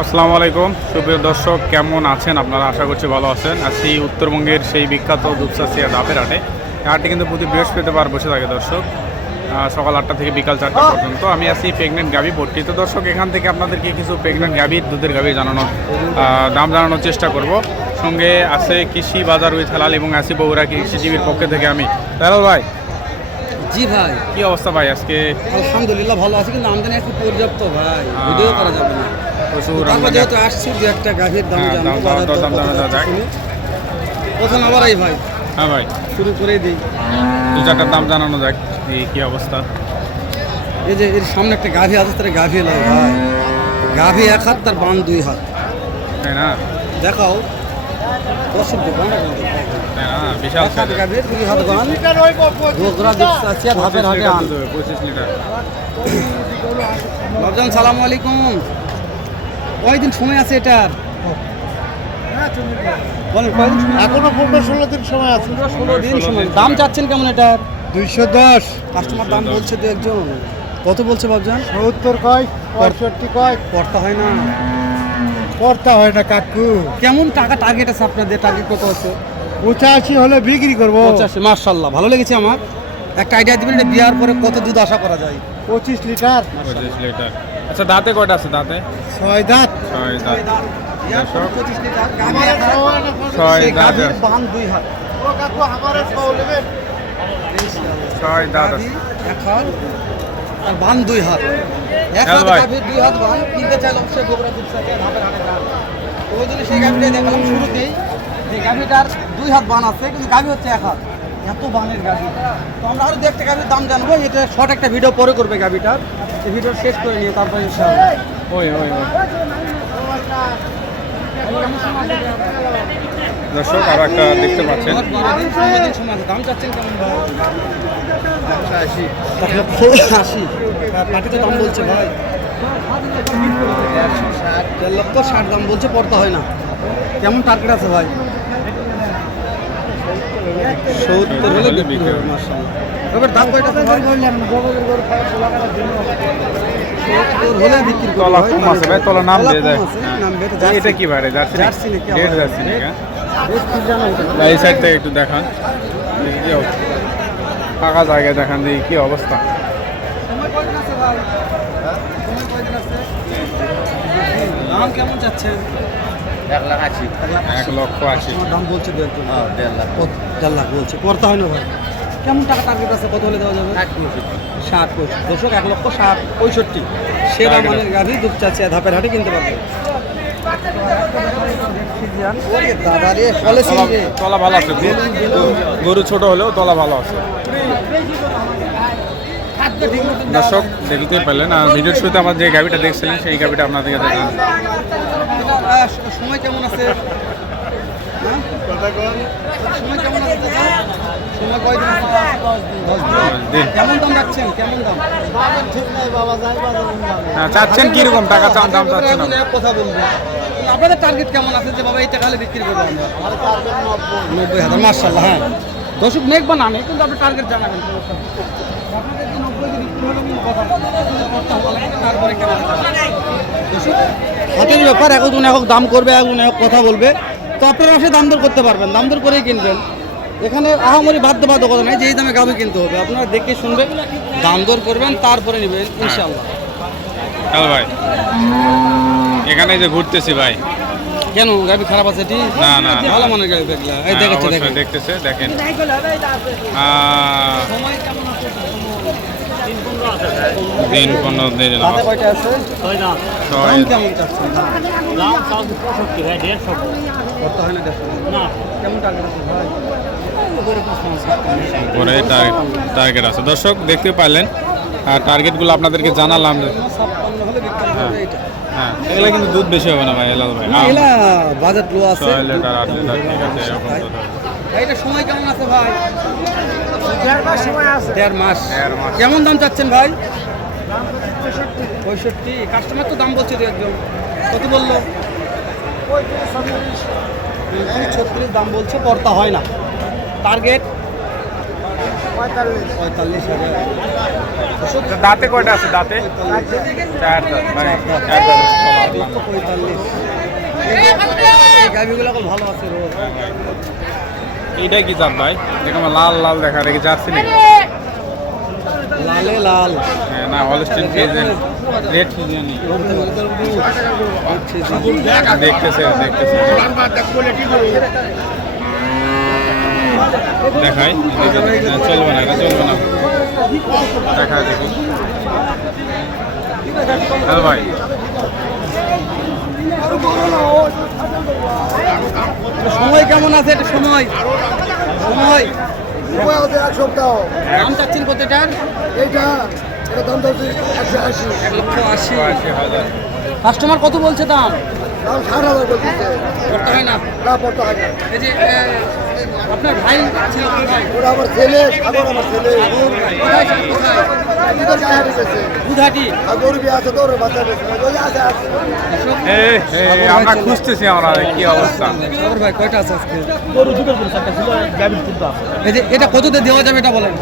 আসসালামু আলাইকুম। সুপ্রিয় দর্শক কেমন আছেন? আপনারা আশা করছি ভালো আছেন। আছি উত্তরবঙ্গের সেই বিখ্যাত দুপসাসিয়া ধাপের হাটে। হাটটি কিন্তু প্রতি বৃহস্পতিবার বসে থাকে দর্শক। সকাল আটটা থেকে বিকাল চারটা পর্যন্ত আমি আছি প্রেগনেন্ট গাভি ভর্তি। তো দর্শক এখান থেকে আপনাদেরকে কিছু প্রেগনেন্ট গাভির দুধের গাভি জানানোর দাম জানানোর চেষ্টা করব। সঙ্গে আছে কৃষি বাজার উইথ হালাল এবং আসি বগুড়া কৃষিজীবীর পক্ষে থেকে আমি। তাহলে ভাই জি ভাই। কি অবস্থা ভাই আজকে? আলহামদুলিল্লাহ ভালো আছে কিন্তু আমদানি একটু পর্যাপ্ত ভাই। ভিডিও করা যাবে না। প্রচুর তারপর যেহেতু আসছি দু একটা গাভীর দাম হ্যাঁ। প্রথম আবার এই ভাই হ্যাঁ ভাই। শুরু করেই দিই। দু চারটার দাম জানানো যাক কি অবস্থা। এই যে এর সামনে একটা গাভী আছে তার গাভী এলো ভাই। গাভী এক হাত তার বান দুই হাত। তাই না? দেখাও। বিশাল সালাম আলাইকুম। কয়দিন সময় আছে এটার এখনও পনেরো ষোলো দিন সময় আছে। ষোলো দিন সময়। দাম চাচ্ছেন কেমন এটার দুইশো দশ। কাস্টমার দাম বলছে দু একজন। কত বলছে বাবজান? সত্তর কয় পঁয়ষট্টি কয়। হয় না। পড়তে হয় না কাকু। কেমন টাকা টার্গেট আছে আপনাদের? টার্গেট কত আছে? পঁচাশি হলে বিক্রি করব। পঁচাশি মার্শাল্লাহ ভালো লেগেছে আমার। একটা আইডিয়া দিবেন এটা বিয়ার পরে কত দুধ আশা করা যায়? পঁচিশ লিটার। পঁচিশ লিটার। আচ্ছা দাঁতে কয়টা আছে দাঁতে? ছয় দাঁত। ছয় দাঁত। ছয় ছয় আর বান দুই হাত। এক হ্যাঁ হাত গাভীর দুই হাত বান কিনতে গোবরা দুধ ধাপের ওই জন্য সেই দেখালাম শুরুতেই যে গাভীটার দুই হাত বান আছে কিন্তু গাভী হচ্ছে এক হাত। এত বানের গাভী। তো আমরা আরও দু একটা গাভীর দাম জানব এটা শর্ট একটা ভিডিও পরে করবে গাভীটার। ভিডিও শেষ করে নিয়ে তারপরে ইনশাআল্লাহ। ওই ওই ওই। দর্শক আর একটা দেখতে পাচ্ছেন। আছে। দাম চাচ্ছেন কেমন আশি। আশি পার্টিতে দাম বলছে ভাই। দেড় লক্ষ ষাট দাম বলছে পড়তে হয় না। কেমন টার্গেট আছে ভাই? সত্তর হলে বিক্রি হবে। তলা কম আছে ভাই, তলা নাম দিয়ে দেয়। নাম দিয়ে দেয়। এটা কি বাইরে জার্সি জার্সি নাকি ডেড জার্সি নাকি হ্যাঁ? বেশ কি জানো এই সাইড থেকে একটু দেখান। ফাঁকা জায়গায় দেখান দেখি কি অবস্থা। আছে? দাম কেমন চাচ্ছেন এক লাখ আশি। এক লক্ষ আশি। দাম বলছে দু একজন দেড় লাখ। কত? দেড় লাখ বলছে। করতে হয় না ভাই। কেমন টাকা টার্গেট আছে? কত হলে দেওয়া যাবে? ষাট পঁয়ষট্টি। দর্শক এক লক্ষ ষাট পঁয়ষট্টি। সেরা গাভি দুধ চাচ্ছে ধাপের হাটে কিনতে পারবে। তলা- ভালো আছে। গরু- গরু ছোট হলেও তলা ভালো আছে। দর্শক দেখতে পেলেন আর ভিডিওর শুরুতে আমার যে গাড়িটা দেখছিলেন সেই গাড়িটা স- সময় কেমন আছে? হ্যাঁ? সময় কেমন আছে সময় কয়দিন দিন। দিন। কেমন দাম রাখছেন? কেমন দাম? ঠিক নাই বাবা যাই চাচ্ছেন কীরকম? টাকা চান দাম চাচ্ছেন কথা বলব। আপনাদের টার্গেট কেমন আছে যে বাবা এই টাকা হলে বিক্রি করব আমরা? আমার টার্গেট নব্বই নব্বই হাজার মার্শাল্লাহ হ্যাঁ। দর্শক মেঘ বা না মেঘ কিন্তু আপনি টার্গেট জানাবেন। আপনাদের নব্বই বিক্রি হলো কথা? তারপরে দর্শক, হাতের ব্যাপার একজন একক দাম করবে একজন এক কথা বলবে। তো আপনারা এসে দাম দর করতে পারবেন দাম দর করেই কিনবেন। এখানে আহামরি বাধ্য বাধ্য কথা নাই যে এই দামে গাবি কিনতে হবে। আপনারা দেখে শুনবেন দাম দর করবেন তারপরে নেবেন ইনশাল্লাহ হ্যালো ভাই। এখানে যে ঘুরতেছি ভাই। কেন গাবি খারাপ আছে এটি না, না। ভালো মানের গাবি দেখলা। এই হ্যাঁ, অবশ্যই দেখেন দেখতেছে দেখেন। হয় না দেড়শো। কেমন টার্গেট আছে করে টার্গেট আছে। দর্শক দেখতে পারলেন আর টার্গেটগুলো আপনাদেরকে জানালাম। যে- ছাপ্পান্ন হলে বিক্রি করবে এটা হ্যাঁ। এগুলো কিন্তু দুধ বেশি হবে না ভাই এলাল ভাই। এলা বাজেট লো আছে। লিটার লিটার ঠিক এটা সময় কেমন আছে ভাই? দেড় মাস দেড় মাস। কেমন দাম চাচ্ছেন ভাই? পঁয়ষট্টি। কাস্টমার তো দাম বলছে দু একজন। কত বলল? ছত্রিশ দাম বলছে পড়তা হয় না। টার্গেট পঁয়তাল্লিশ। হাজার। দাঁতে কয়টা আছে? দাঁতে? মানে পঁয়তাল্লিশ এই গাভিগুলো ভালো আছে রোজ। এইটা কি জাত ভাই? দেখো লাল লাল দেখা রেখে যাচ্ছে নাকি? লালে লাল। হ্যাঁ, না হলস্টিন ফিজেন রেড ফিজেনই দেখতেছে দেখতেছে। দেখাই না, চলবে না এটা চলবে না। দেখা দেখি। হ্যালো ভাই। কেমন আছে? এটা সময়। সময়। এক সপ্তাহ দাম চাচ্ছেন কত এটার? এইটা এটা দাম চাচ্ছি একশো আশি। আশি কাস্টমার কত বলছে দাম? দাম ষাট হাজার বলছে। হয় না? না পড়তে হয় না। এই যে আপনার ভাই ছিল ওরা আমার ছেলে সাগর আমার ছেলে কোথায় কোথায়? আমরা খুঁজতেছি আমরা কি অবস্থা? সাগর ভাই কয়টা আছে আজকে? এই যে এটা কততে দেওয়া যাবে এটা বলেন।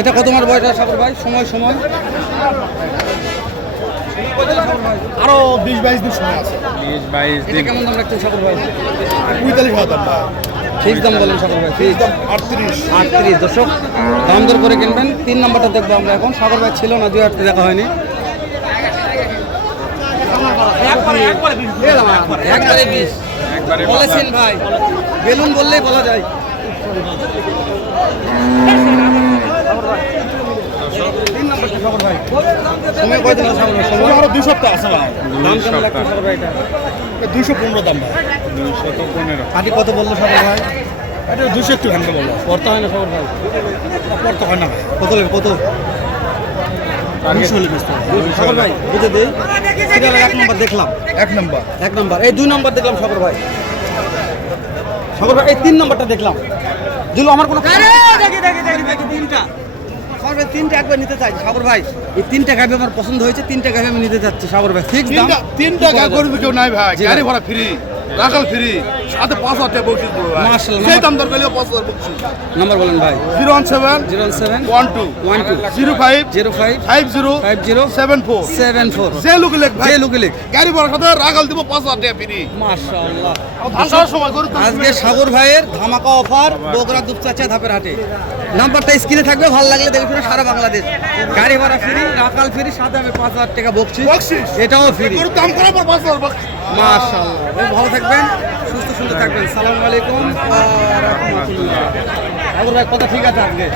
এটা কত মার বয়স সাগর ভাই? সময় সময়। আরও বিশ বাইশ দিন সময় আছে। বিশ বাইশ দিন। কেমন দাম রাখছেন সাগর ভাই? পঁয়তাল্লিশ হাজার দাম ফিক্স দাম বলেন সাগর ভাই ফিক্স দাম আটত্রিশ। আটত্রিশ দর্শক দাম দর করে কিনবেন। তিন নম্বরটা দেখব আমরা এখন। সাগর ভাই ছিল না দুই আটতে দেখা হয়নি। একবারে বিশ। একবারে বলেছেন ভাই। বেলুন বললেই বলা যায় তিন নম্বরটা সাগর ভাই সময় কয়দিন সময়? আরও দুই সপ্তাহ আছে ভাই। দাম কেমন লাগছে ভাই এটা? দুইশো পনেরো দাম ভাই। দুইশত পনেরো। কাটি কত বলল সাগর ভাই? এটা দুশো একটু ঘণ্টা করতে হয় না সাগর ভাই? পড়তে হয় না ভাই। কত লাগবে কত? দুশো হলে বেচতে হবে। সাগর ভাই বুঝে দিই সিরিয়ালের এক নম্বর দেখলাম। এক নম্বর। এক নম্বর। এই দুই নম্বর দেখলাম সাগর ভাই। সাগর ভাই এই তিন নম্বরটা দেখলাম। দিল আমার কোনো দেখি দেখি দেখি দেখি তিনটা সাগর ভাই তিনটা একবার নিতে চাই সাগর ভাই। এই তিনটা গাভি আমার পছন্দ হয়েছে তিনটা গাভি আমি নিতে চাচ্ছি সাগর ভাই। ফিক্স দাম? তিনটা গায়ে কেউ নাই ভাই। গাড়ি ভাড়া ফ্রি রাখাল ফ্রি সাথে পাঁচ হাজার টাকা বকশিস দেবো মাশাআল্লাহ। সেই দাম দর করলেও পাঁচ হাজার বকশিস। নাম্বার বলেন ভাই। Zero one seven zero seven one two one two. Zero five zero five five zero five zero seven four. Seven four. যে লোক লেখ ভাই যে লোকে লিখ। গাড়ি ভাড়া সাথে রাখাল দিব পাঁচ হাজার টাকা ফ্রি মাশাআল্লাহ আজকে সাগর ভাইয়ের ধামাকা অফার বগুড়া দুপচাচা ধাপের হাটে। নাম্বারটা স্ক্রিনে থাকবে ভালো লাগলে দেখবে সারা বাংলাদেশ। গাড়ি ভাড়া ফ্রি রাকাল ফ্রি সাথে আমি পাঁচ হাজার টাকা বকছি। এটাও ফ্রি। খুব ভালো থাকবেন সুস্থ সুন্দর থাকবেন। সালাম আলাইকুম। সাগর ভাই কথা ঠিক আছে আজকে?